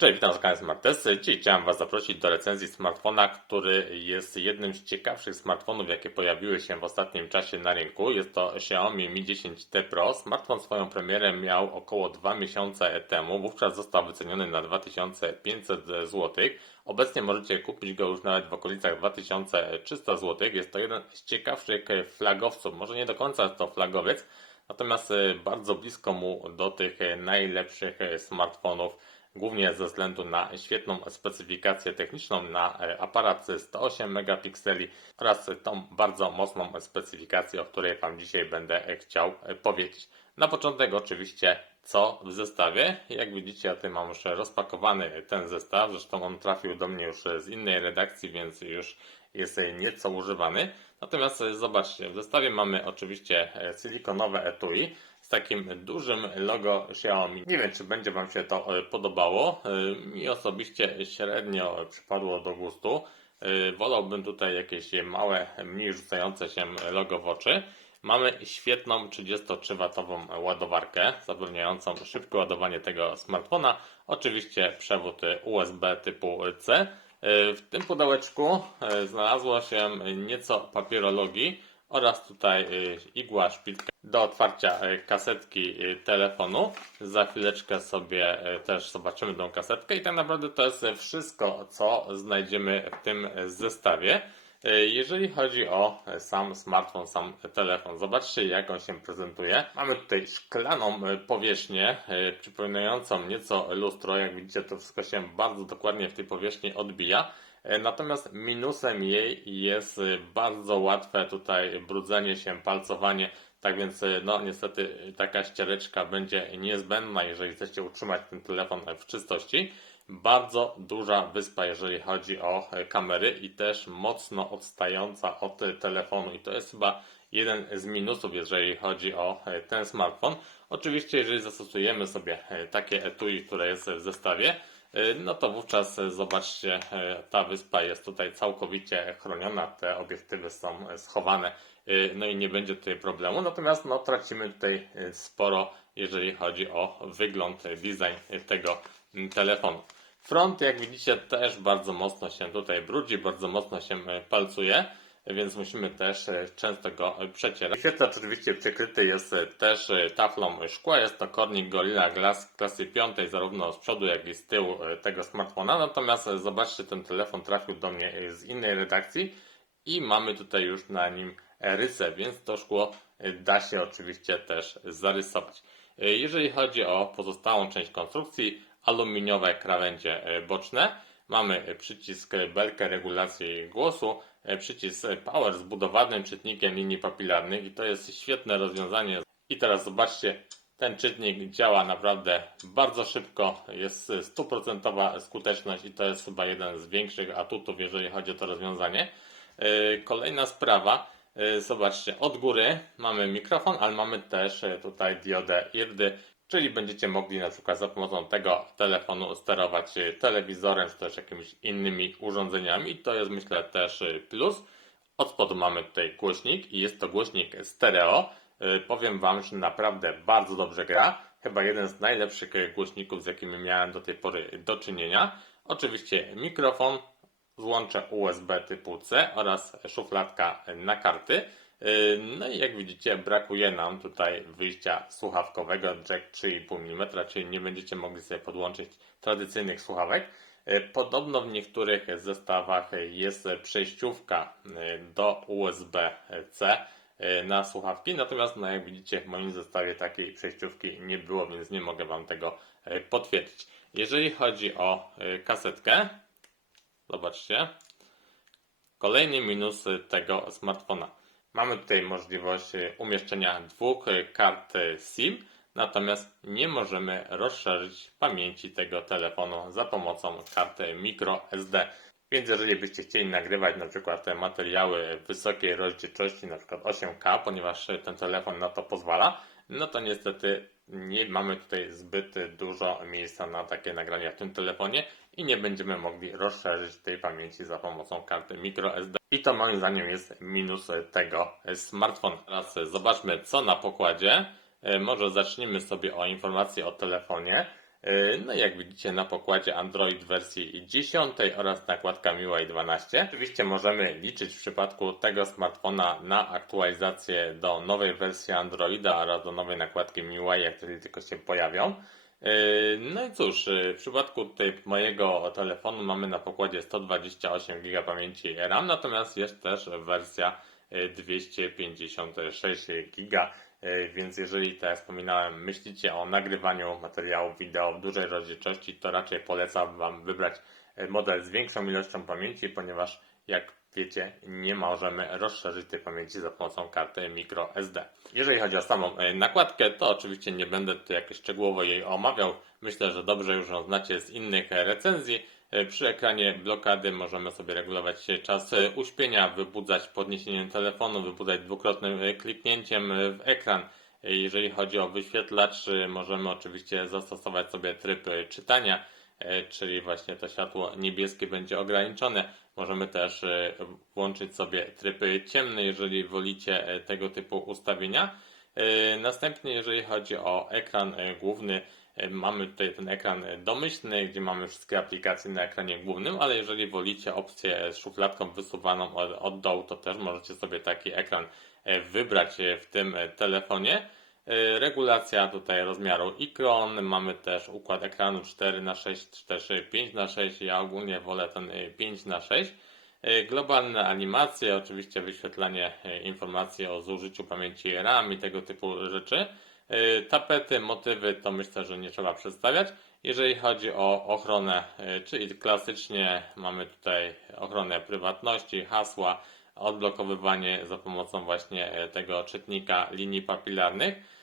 Cześć, witam z kanału Smartesty. Dzisiaj chciałem Was zaprosić do recenzji smartfona, który jest jednym z ciekawszych smartfonów, jakie pojawiły się w ostatnim czasie na rynku. Jest to Xiaomi Mi 10T Pro. Smartfon swoją premierę miał około 2 miesiące temu. Wówczas został wyceniony na 2500 zł. Obecnie możecie kupić go już nawet w okolicach 2300 zł. Jest to jeden z ciekawszych flagowców. Może nie do końca to flagowiec, natomiast bardzo blisko mu do tych najlepszych smartfonów głównie ze względu na świetną specyfikację techniczną na e, aparat 108 megapikseli oraz tą bardzo mocną specyfikację, o której Wam dzisiaj będę e, chciał e, powiedzieć. Na początek oczywiście co w zestawie. Jak widzicie, ja tutaj mam już rozpakowany ten zestaw, zresztą on trafił do mnie już z innej redakcji, więc już jest nieco używany. Natomiast zobaczcie, w zestawie mamy oczywiście silikonowe etui, takim dużym logo Xiaomi. Nie wiem, czy będzie Wam się to e, podobało. E, mi osobiście średnio przypadło do gustu. E, wolałbym tutaj jakieś małe, mniej rzucające się logo w oczy. Mamy świetną 33W ładowarkę, zapewniającą szybkie ładowanie tego smartfona. Oczywiście przewód USB typu C. W tym pudełeczku znalazło się nieco papierologii oraz tutaj igła szpilka do otwarcia e, kasetki e, telefonu. Za chwileczkę sobie też zobaczymy tą kasetkę i tak naprawdę to jest wszystko, co znajdziemy w tym zestawie. Jeżeli chodzi o sam smartfon, sam telefon, zobaczcie jak on się prezentuje. Mamy tutaj szklaną powierzchnię, przypominającą nieco lustro. Jak widzicie, to wszystko się bardzo dokładnie w tej powierzchni odbija. Natomiast minusem jej jest bardzo łatwe tutaj brudzenie się, palcowanie tak więc, e, no niestety, taka ściereczka będzie niezbędna, jeżeli chcecie utrzymać ten telefon w czystości. Bardzo duża wyspa, jeżeli chodzi o e, kamery i też mocno odstająca od telefonu. I to jest chyba jeden z minusów, jeżeli chodzi o e, ten smartfon. Oczywiście, jeżeli zastosujemy sobie takie etui, które jest w zestawie, no to wówczas zobaczcie, ta wyspa jest tutaj całkowicie chroniona, te obiektywy są schowane Y, no i nie będzie tutaj problemu. Natomiast no, tracimy tutaj y, sporo, jeżeli chodzi o wygląd, y, design tego mm, telefonu. Front, jak widzicie, też bardzo mocno się tutaj brudzi, bardzo mocno się palcuje, więc musimy też często go przecierać. Świetlacz oczywiście przykryty jest też taflą szkła. Jest to Corning Gorilla Glass klasy 5, zarówno z przodu, jak i z tyłu tego smartfona. Natomiast zobaczcie, ten telefon trafił do mnie z innej redakcji i mamy tutaj już na nim rysę, więc to szkło e, da się oczywiście też zarysować. E, jeżeli chodzi o pozostałą część konstrukcji, aluminiowe krawędzie e, boczne, mamy przycisk belkę regulacji głosu, przycisk power z budowanym czytnikiem linii papilarnych i to jest świetne rozwiązanie. I teraz zobaczcie, ten czytnik działa naprawdę bardzo szybko, jest stuprocentowa skuteczność i to jest chyba jeden z większych atutów, jeżeli chodzi o to rozwiązanie. Kolejna sprawa, E, zobaczcie, od góry mamy mikrofon, ale mamy też e, tutaj diodę IRDY, czyli będziecie mogli na przykład za pomocą tego telefonu sterować e, telewizorem, czy też jakimiś innymi urządzeniami. To jest myślę też plus. Od spodu mamy tutaj głośnik i jest to głośnik stereo. Powiem Wam, że naprawdę bardzo dobrze gra. Chyba jeden z najlepszych głośników, z jakimi miałem do tej pory do czynienia. Oczywiście mikrofon, złącze USB typu C oraz szufladka na karty. No i jak widzicie, brakuje nam tutaj wyjścia słuchawkowego jack 3,5 mm, czyli nie będziecie mogli sobie podłączyć tradycyjnych słuchawek. Podobno w niektórych zestawach jest przejściówka do USB-C na słuchawki, natomiast no jak widzicie w moim zestawie takiej przejściówki nie było, więc nie mogę Wam tego potwierdzić. Jeżeli chodzi o kasetkę, Zobaczcie. Kolejny minus tego smartfona. Mamy tutaj możliwość umieszczenia dwóch kart SIM, natomiast nie możemy rozszerzyć pamięci tego telefonu za pomocą karty microSD. Więc jeżeli byście chcieli nagrywać na przykład te materiały wysokiej rozdzielczości, na przykład 8K, ponieważ ten telefon na to pozwala, no to niestety nie mamy tutaj zbyt dużo miejsca na takie nagrania w tym telefonie i nie będziemy mogli rozszerzyć tej pamięci za pomocą karty microSD. I to moim zdaniem jest minus tego smartfona. Teraz zobaczmy co na pokładzie. E, może zacznijmy sobie o informacji o telefonie. Yy, No jak widzicie na pokładzie Android wersji 10 oraz nakładka MIUI 12. Oczywiście możemy liczyć w przypadku tego smartfona na aktualizację do nowej wersji Androida oraz do nowej nakładki MIUI, jak wtedy tylko się pojawią. Yy, No i cóż, yy, w przypadku mojego telefonu mamy na pokładzie 128 GB pamięci RAM, natomiast jest też wersja yy, 256 GB. E, Więc jeżeli, tak jak wspominałem, myślicie o nagrywaniu materiałów wideo w dużej rozdzielczości, to raczej polecam Wam wybrać e, model z większą ilością pamięci, ponieważ jak wiecie, nie możemy rozszerzyć tej pamięci za pomocą karty microSD. Jeżeli chodzi o samą e, nakładkę, to oczywiście nie będę tutaj jakoś szczegółowo jej omawiał. Myślę, że dobrze już ją znacie z innych recenzji. E, Przy ekranie blokady możemy sobie regulować czas e, uśpienia, wybudzać podniesieniem telefonu, wybudzać dwukrotnym e, kliknięciem w ekran. Jeżeli chodzi o wyświetlacz, możemy oczywiście zastosować sobie tryb czytania, czyli właśnie to światło niebieskie będzie ograniczone. Możemy też włączyć sobie tryb ciemny, jeżeli wolicie tego typu ustawienia. Następnie, jeżeli chodzi o ekran główny, mamy tutaj ten ekran e, domyślny, gdzie mamy wszystkie aplikacje na ekranie głównym, ale jeżeli wolicie opcję e, z szufladką wysuwaną od, od dołu, to też możecie sobie taki ekran e, wybrać e, w tym e, telefonie. E, Regulacja tutaj rozmiaru ikon, mamy też układ ekranu 4 na 6 czy też 5 na 6 ja ogólnie wolę ten e, 5 na 6 E, Globalne animacje, oczywiście wyświetlanie e, informacji o zużyciu pamięci RAM i tego typu rzeczy. E, Tapety, motywy to myślę, że nie trzeba przedstawiać. Jeżeli chodzi o ochronę, e, czyli klasycznie mamy tutaj ochronę prywatności, hasła, odblokowywanie za pomocą właśnie e, tego czytnika linii papilarnych.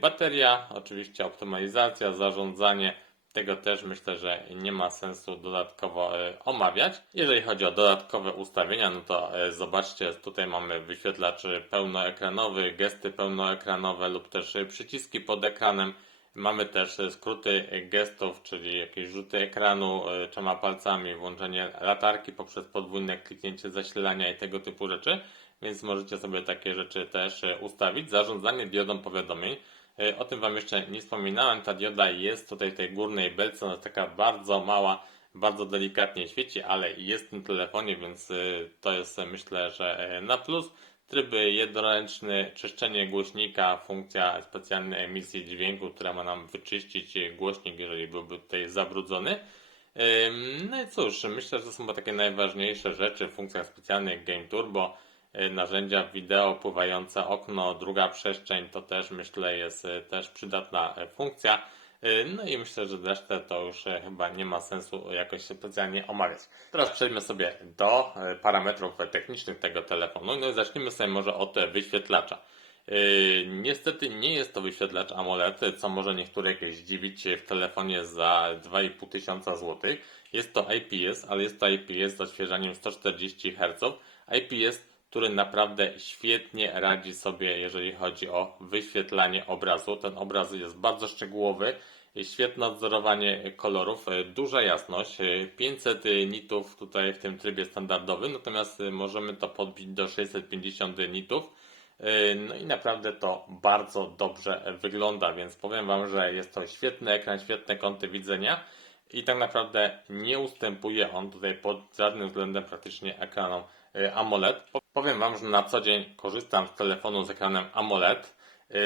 Bateria, oczywiście optymalizacja, zarządzanie. Tego też myślę, że nie ma sensu dodatkowo e, omawiać. Jeżeli chodzi o dodatkowe ustawienia, no to e, zobaczcie, tutaj mamy wyświetlacz pełnoekranowy, gesty pełnoekranowe lub też przyciski pod ekranem. Mamy też skróty gestów, czyli jakieś rzuty ekranu e, trzema palcami, włączenie latarki poprzez podwójne kliknięcie zasilania i tego typu rzeczy, więc możecie sobie takie rzeczy też ustawić. Zarządzanie diodą powiadomień. E, O tym Wam jeszcze nie wspominałem. Ta dioda jest tutaj w tej górnej belce, ona jest taka bardzo mała, bardzo delikatnie świeci, ale jest w tym telefonie, więc e, to jest e, myślę, że na plus. Tryby jednoręczny, czyszczenie głośnika, funkcja specjalnej emisji dźwięku, która ma nam wyczyścić głośnik, jeżeli byłby tutaj zabrudzony. No i cóż, myślę, że to są takie najważniejsze rzeczy w funkcjach specjalnych Game Turbo. Y, Narzędzia wideo, pływające okno, druga przestrzeń to też myślę jest y, też przydatna y, funkcja. No i myślę, że resztę to już chyba nie ma sensu jakoś specjalnie omawiać. Teraz przejdźmy sobie do parametrów technicznych tego telefonu. No i zacznijmy sobie może od wyświetlacza. Niestety nie jest to wyświetlacz AMOLED, co może niektórych zdziwić w telefonie za 2,5 tysiąca złotych. Jest to IPS, ale jest to IPS z odświeżaniem 140 Hz. IPS, który naprawdę świetnie radzi sobie, jeżeli chodzi o wyświetlanie obrazu. Ten obraz jest bardzo szczegółowy, świetne odzorowanie kolorów, duża jasność, e, 500 nitów tutaj w tym trybie standardowym, natomiast możemy to podbić do 650 nitów. No i naprawdę to bardzo dobrze wygląda, więc powiem Wam, że jest to świetny ekran, świetne kąty widzenia i tak naprawdę nie ustępuje on tutaj pod żadnym względem praktycznie ekranom yy, AMOLED. Po- Powiem Wam, że na co dzień korzystam z telefonu z ekranem AMOLED yy,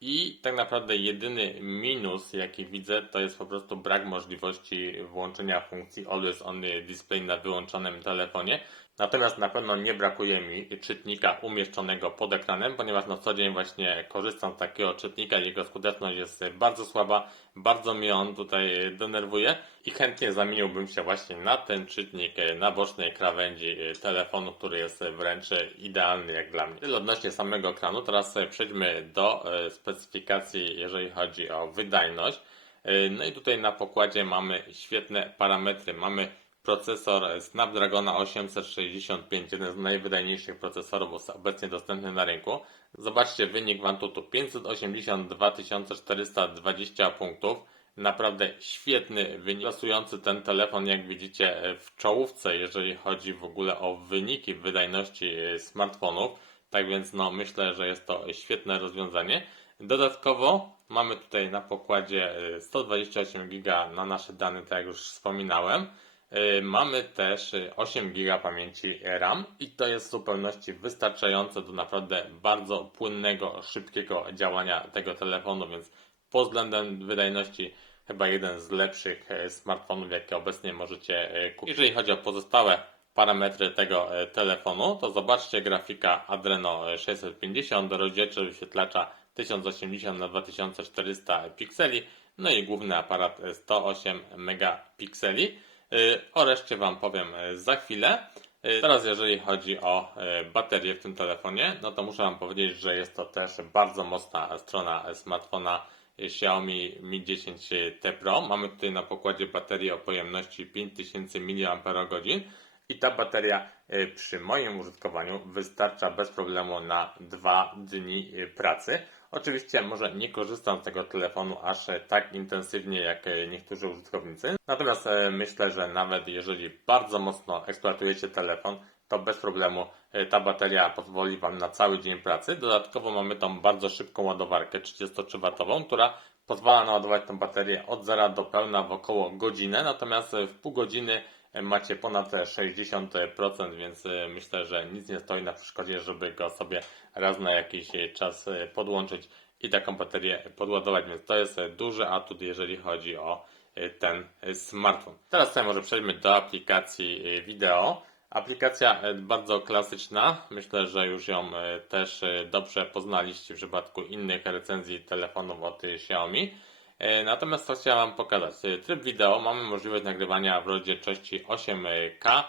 i tak naprawdę jedyny minus jaki widzę to jest po prostu brak możliwości włączenia funkcji Always On Display na wyłączonym telefonie. Natomiast na pewno nie brakuje mi czytnika umieszczonego pod ekranem, ponieważ na co dzień właśnie korzystam z takiego czytnika, jego skuteczność jest bardzo słaba, bardzo mnie on tutaj denerwuje i chętnie zamieniłbym się właśnie na ten czytnik na bocznej krawędzi telefonu, który jest wręcz idealny jak dla mnie. Tyle odnośnie samego ekranu, teraz przejdźmy do e, specyfikacji, jeżeli chodzi o wydajność. E, No i tutaj na pokładzie mamy świetne parametry. Mamy procesor Snapdragona 865, jeden z najwydajniejszych procesorów obecnie dostępny na rynku. Zobaczcie wynik Antutu 582 420 punktów. Naprawdę świetny wynik, plasujący ten telefon, jak widzicie, w czołówce, jeżeli chodzi w ogóle o wyniki wydajności e, smartfonów. Tak więc no, myślę, że jest to świetne rozwiązanie. Dodatkowo Mamy tutaj na pokładzie y, 128 GB na nasze dane, tak jak już wspominałem. Y, Mamy też y, 8 GB pamięci RAM i to jest w zupełności wystarczające do naprawdę bardzo płynnego, szybkiego działania tego telefonu, więc pod względem wydajności chyba jeden z lepszych e, smartfonów, jakie obecnie możecie e, kupić. Jeżeli chodzi o pozostałe parametry tego e, telefonu, to zobaczcie grafika Adreno 650 do rozdzielczość wyświetlacza 1080 na 2400 pikseli, no i główny aparat 108 megapikseli. Y, O reszcie Wam powiem e, za chwilę. Y, Teraz jeżeli chodzi o e, baterię w tym telefonie, no to muszę Wam powiedzieć, że jest to też bardzo mocna strona smartfona Xiaomi Mi 10T Pro. Mamy tutaj na pokładzie baterię o pojemności 5000 mAh i ta bateria e, przy moim użytkowaniu wystarcza bez problemu na dwa dni e, pracy. Oczywiście może nie korzystam z tego telefonu aż tak intensywnie jak e, niektórzy użytkownicy. Natomiast e, myślę, że nawet jeżeli bardzo mocno eksploatujecie telefon, to bez problemu e, ta bateria pozwoli Wam na cały dzień pracy. Dodatkowo mamy tą bardzo szybką ładowarkę 33W, która pozwala naładować tę baterię od zera do pełna w około godzinę, natomiast w pół godziny macie ponad e, 60%, więc e, myślę, że nic nie stoi na przeszkodzie, żeby go sobie raz na jakiś e, czas e, podłączyć i taką baterię podładować, więc to jest duży atut, jeżeli chodzi o ten smartfon. Teraz sobie może przejdźmy do aplikacji wideo. Aplikacja bardzo klasyczna, myślę, że już ją też dobrze poznaliście w przypadku innych recenzji telefonów od Xiaomi. E, Natomiast co chciałem Wam pokazać? E, Tryb wideo mamy możliwość nagrywania w rozdzielczości 8K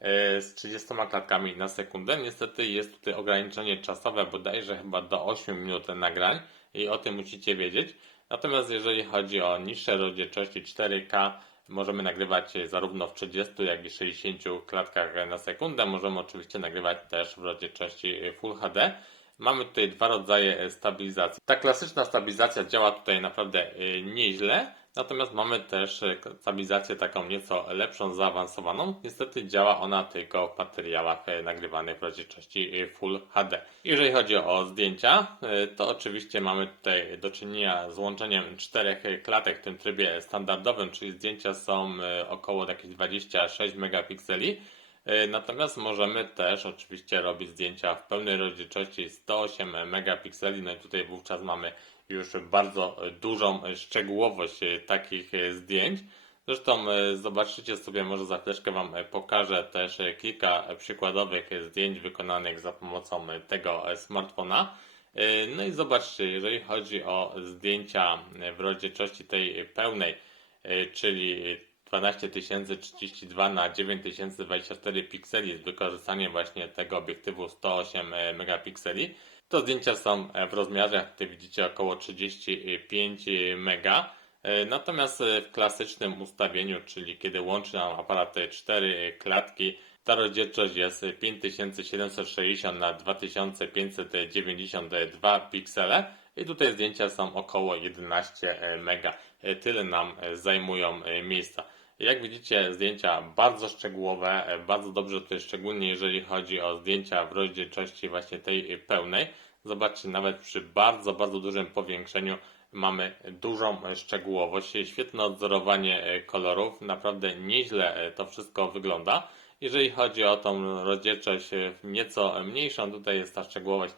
e, z 30 klatkami na sekundę. Niestety jest tutaj ograniczenie czasowe, bodajże chyba do 8 minut nagrań i o tym musicie wiedzieć. Natomiast jeżeli chodzi o niższe rozdzielczości 4K, możemy nagrywać zarówno w 30 jak i 60 klatkach na sekundę. Możemy oczywiście nagrywać też w rozdzielczości Full HD. Mamy tutaj dwa rodzaje stabilizacji. Ta klasyczna stabilizacja działa tutaj naprawdę y, nieźle, natomiast mamy też y, stabilizację taką nieco lepszą, zaawansowaną. Niestety działa ona tylko w materiałach nagrywanych w rozdzielczości Full HD. Jeżeli chodzi o zdjęcia, to oczywiście mamy tutaj do czynienia z łączeniem czterech klatek w tym trybie standardowym, czyli zdjęcia są około jakieś 26 megapikseli. E, Natomiast możemy też oczywiście robić zdjęcia w pełnej rozdzielczości 108 megapikseli. No i tutaj wówczas mamy już bardzo dużą szczegółowość e, takich e, zdjęć. Zresztą zobaczycie sobie, może za chwileczkę Wam pokażę też kilka przykładowych zdjęć wykonanych za pomocą tego smartfona. No i zobaczcie, jeżeli chodzi o zdjęcia w rozdzielczości tej pełnej, czyli 12032 na 9024 pikseli z wykorzystaniem właśnie tego obiektywu 108 megapikseli. To zdjęcia są w rozmiarze, jak tutaj widzicie, około 35 mega. E, Natomiast e, w klasycznym ustawieniu, czyli kiedy łączy nam aparat te 4 klatki, ta rozdzielczość jest 5760 na 2592 piksele i tutaj zdjęcia są około 11 mega. E, Tyle nam e, zajmują e, miejsca. Jak widzicie, zdjęcia bardzo szczegółowe, bardzo dobrze tutaj, szczególnie jeżeli chodzi o zdjęcia w rozdzielczości właśnie tej pełnej. Zobaczcie, nawet przy bardzo, bardzo dużym powiększeniu mamy dużą szczegółowość, świetne odzorowanie e, kolorów, naprawdę nieźle e, to wszystko wygląda. Jeżeli chodzi o tą rozdzielczość e, nieco mniejszą, tutaj jest ta szczegółowość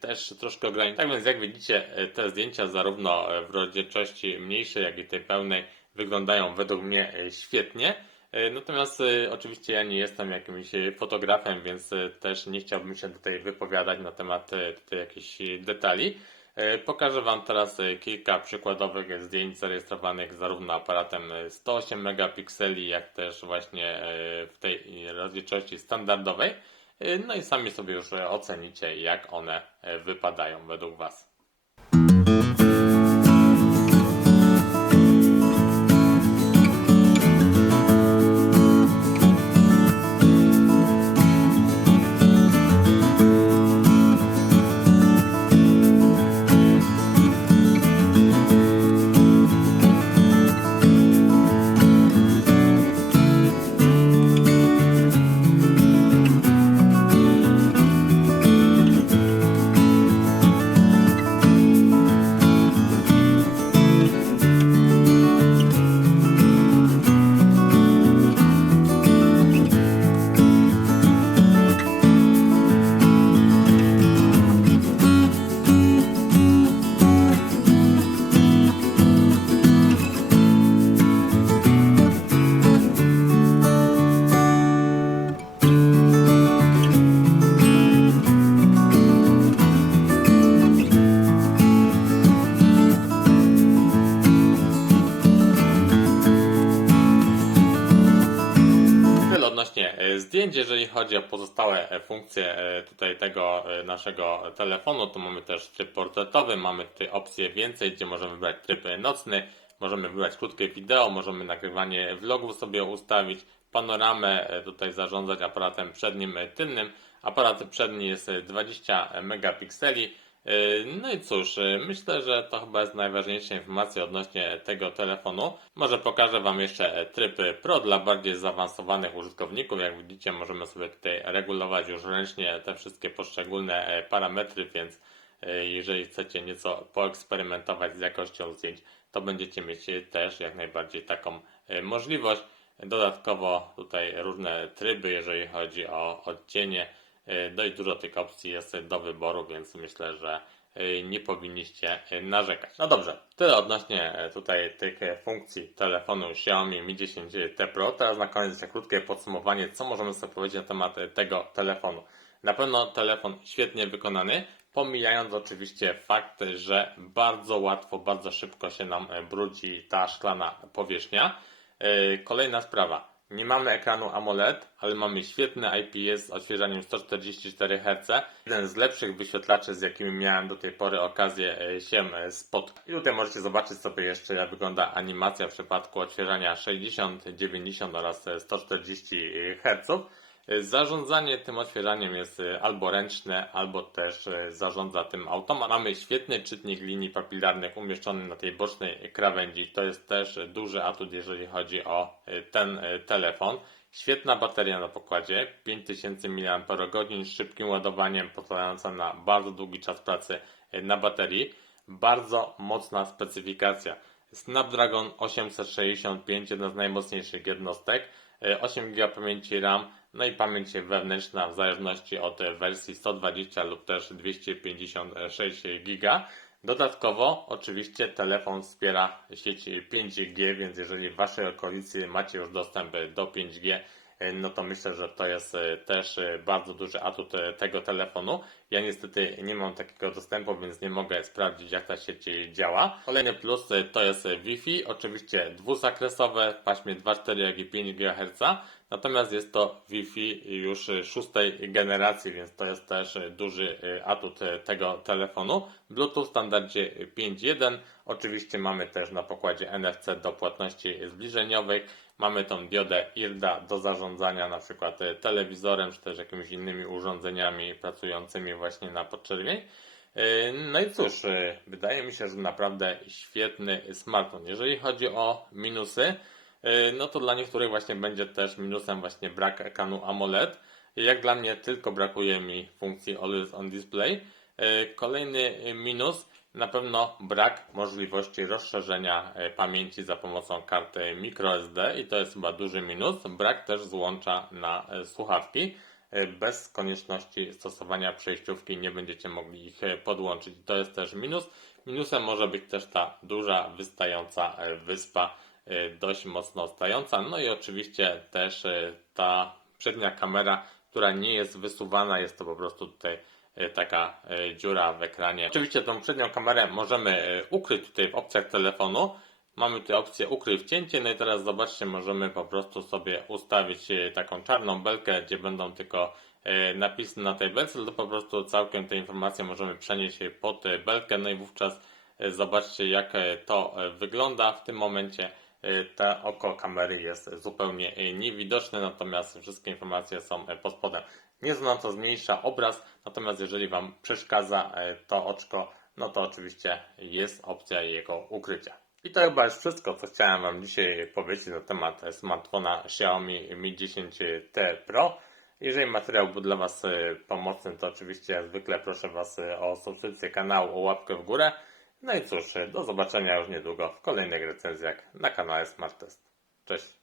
też troszkę ograniczona. Tak więc jak widzicie, te zdjęcia zarówno w rozdzielczości mniejszej, jak i tej pełnej wyglądają według mnie e, świetnie. E, Natomiast e, oczywiście ja nie jestem jakimś fotografem, więc też nie chciałbym się tutaj wypowiadać na temat tutaj jakichś detali. Pokażę Wam teraz kilka przykładowych zdjęć zarejestrowanych zarówno aparatem e, 108 megapikseli, jak też właśnie w tej rozdzielczości standardowej. No i sami sobie już ocenicie, jak one wypadają według Was. E, zdjęć. Jeżeli chodzi o pozostałe e, funkcje e, tutaj tego e, naszego telefonu, to mamy też tryb portretowy, mamy tutaj opcję więcej, gdzie możemy wybrać tryb nocny, możemy wybrać krótkie wideo, możemy nagrywanie vlogów sobie ustawić, panoramę tutaj zarządzać aparatem przednim, tylnym. Aparat przedni jest e, 20 megapikseli. E, No i cóż, e, myślę, że to chyba jest najważniejsza informacja odnośnie tego telefonu. Może pokażę Wam jeszcze e, tryb Pro dla bardziej zaawansowanych użytkowników. Jak widzicie, możemy sobie tutaj regulować już ręcznie te wszystkie poszczególne e, parametry, więc jeżeli chcecie nieco poeksperymentować z jakością zdjęć, to będziecie mieć też jak najbardziej taką możliwość. Dodatkowo tutaj różne tryby, jeżeli chodzi o odcienie. E, Dość dużo tych opcji jest do wyboru, więc myślę, że e, nie powinniście e, narzekać. No dobrze, tyle odnośnie tutaj tych funkcji telefonu Xiaomi Mi 10T Pro. Teraz na koniec jeszcze krótkie podsumowanie, co możemy sobie powiedzieć na temat tego telefonu. Na pewno telefon świetnie wykonany, pomijając oczywiście fakt, że bardzo łatwo, bardzo szybko się nam brudzi ta szklana powierzchnia. Kolejna sprawa. Nie mamy ekranu AMOLED, ale mamy świetny IPS z odświeżaniem 144 Hz. Jeden z lepszych wyświetlaczy, z jakimi miałem do tej pory okazję e, się e, spotkać. I tutaj możecie zobaczyć sobie jeszcze, jak wygląda animacja w przypadku odświeżania 60, 90 oraz e, 140 Hz. Zarządzanie tym otwieraniem jest e, albo ręczne, albo też e, zarządza tym automat. Mamy świetny czytnik linii papilarnych umieszczony na tej bocznej krawędzi. To jest też duży atut, jeżeli chodzi o e, ten e, telefon. Świetna bateria na pokładzie, 5000 mAh szybkim ładowaniem, pozwalająca na bardzo długi czas pracy e, na baterii. Bardzo mocna specyfikacja. Snapdragon 865, jedna z najmocniejszych jednostek, e, 8 GB pamięci RAM, no i pamięć wewnętrzna w zależności od e, wersji 120 lub też 256 GB. Dodatkowo oczywiście telefon wspiera sieć 5G, więc jeżeli w Waszej okolicy macie już dostęp do 5G, e, no to myślę, że to jest e, też e, bardzo duży atut e, tego telefonu. Ja niestety nie mam takiego dostępu, więc nie mogę sprawdzić jak ta sieć działa. Kolejny plus e, to jest Wi-Fi, oczywiście dwuzakresowe w paśmie 2,4 jak i 5 GHz, natomiast jest to Wi-Fi już e, szóstej generacji, więc to jest też e, duży e, atut e, tego telefonu. Bluetooth w standardzie 5.1, oczywiście mamy też na pokładzie NFC do płatności zbliżeniowych. Mamy tą diodę IRDA do zarządzania na przykład e, telewizorem, czy też jakimiś innymi urządzeniami pracującymi właśnie na podczerwień. E, No i cóż, e, wydaje mi się, że naprawdę świetny smartfon. Jeżeli chodzi o minusy, no to dla niektórych właśnie będzie też minusem właśnie brak ekranu AMOLED. Jak dla mnie tylko brakuje mi funkcji Always on Display. Kolejny minus na pewno brak możliwości rozszerzenia e, pamięci za pomocą karty microSD i to jest chyba duży minus. Brak też złącza na e, słuchawki. E, Bez konieczności stosowania przejściówki nie będziecie mogli ich e, podłączyć. To jest też minus. Minusem może być też ta duża, wystająca e, wyspa, e, dość mocno stająca. No i oczywiście też e, ta przednia kamera, która nie jest wysuwana, jest to po prostu tutaj e, taka e, dziura w ekranie. Oczywiście tą przednią kamerę możemy e, ukryć tutaj w opcjach telefonu. Mamy tutaj opcję ukryj wcięcie, no i teraz zobaczcie, możemy po prostu sobie ustawić e, taką czarną belkę, gdzie będą tylko e, napisy na tej belce, to po prostu całkiem te informacje możemy przenieść pod e, belkę, no i wówczas e, zobaczcie jak e, to e, wygląda w tym momencie. E, To oko kamery jest zupełnie e, niewidoczne, natomiast wszystkie informacje są e, pod spodem. Nieznacznie zmniejsza obraz, natomiast jeżeli Wam przeszkadza e, to oczko, no to oczywiście jest opcja jego ukrycia. I to chyba jest wszystko, co chciałem Wam dzisiaj powiedzieć na temat smartfona Xiaomi Mi 10T Pro. Jeżeli materiał był dla Was e, pomocny, to oczywiście jak zwykle proszę Was e, o subskrypcję kanału, o łapkę w górę. No i cóż, do zobaczenia już niedługo w kolejnych recenzjach na kanale Smart Test. Cześć!